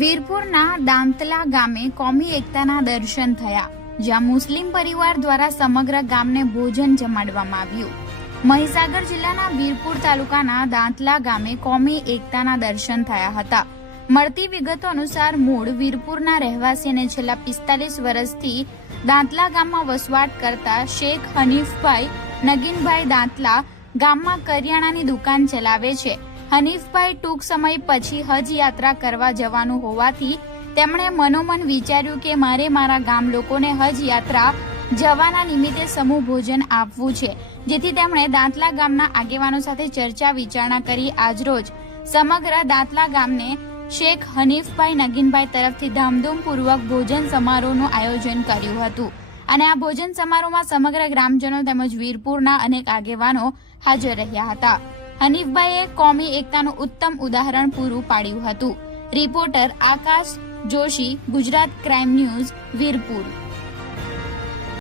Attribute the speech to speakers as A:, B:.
A: વીરપુરના દાંતલા ગામે કોમી એકતાના દર્શન થયા, જ્યાં મુસ્લિમ પરિવાર દ્વારા સમગ્ર ગામને ભોજન જમાડવામાં આવ્યું. મહીસાગર જિલ્લાના વીરપુર તાલુકાના દાંતલા ગામે કોમી એકતાના દર્શન થયા હતા. મળતી વિગતો અનુસાર મૂળ વીરપુરના રહેવાસી અને છેલ્લા પિસ્તાલીસ વર્ષથી દાંતલા ગામમાં વસવાટ કરતા શેખ હનીફભાઈ નગીનભાઈ દાંતલા ગામમાં કરિયાણાની દુકાન ચલાવે છે. હનીફભાઈ ટૂંક સમય પછી હજ યાત્રા કરવા જવાનું હોવાથી તેમણે મનોમન વિચાર્યું કે મારે મારા ગામ લોકોને હજ યાત્રા જવાના નિમિત્તે સમૂહ ભોજન આપવું છે, જેથી તેમણે દાંતલા ગામના આગેવાનો સાથે ચર્ચા વિચારણા કરી આજરોજ સમગ્ર દાંતલા ગામને શેખ હનીફભાઈ નગીનભાઈ તરફથી ધામધૂમપૂર્વક ભોજન સમારોહનું આયોજન કર્યું હતું. અને આ ભોજન સમારોહમાં સમગ્ર ગ્રામજનો તેમજ વીરપુરના અનેક આગેવાનો હાજર રહ્યા હતા. હનીફભાઈએ કોમી એકતાનું ઉત્તમ ઉદાહરણ પૂરું પાડ્યું હતું. Reporter Akash Joshi, Gujarat crime news, Virpur.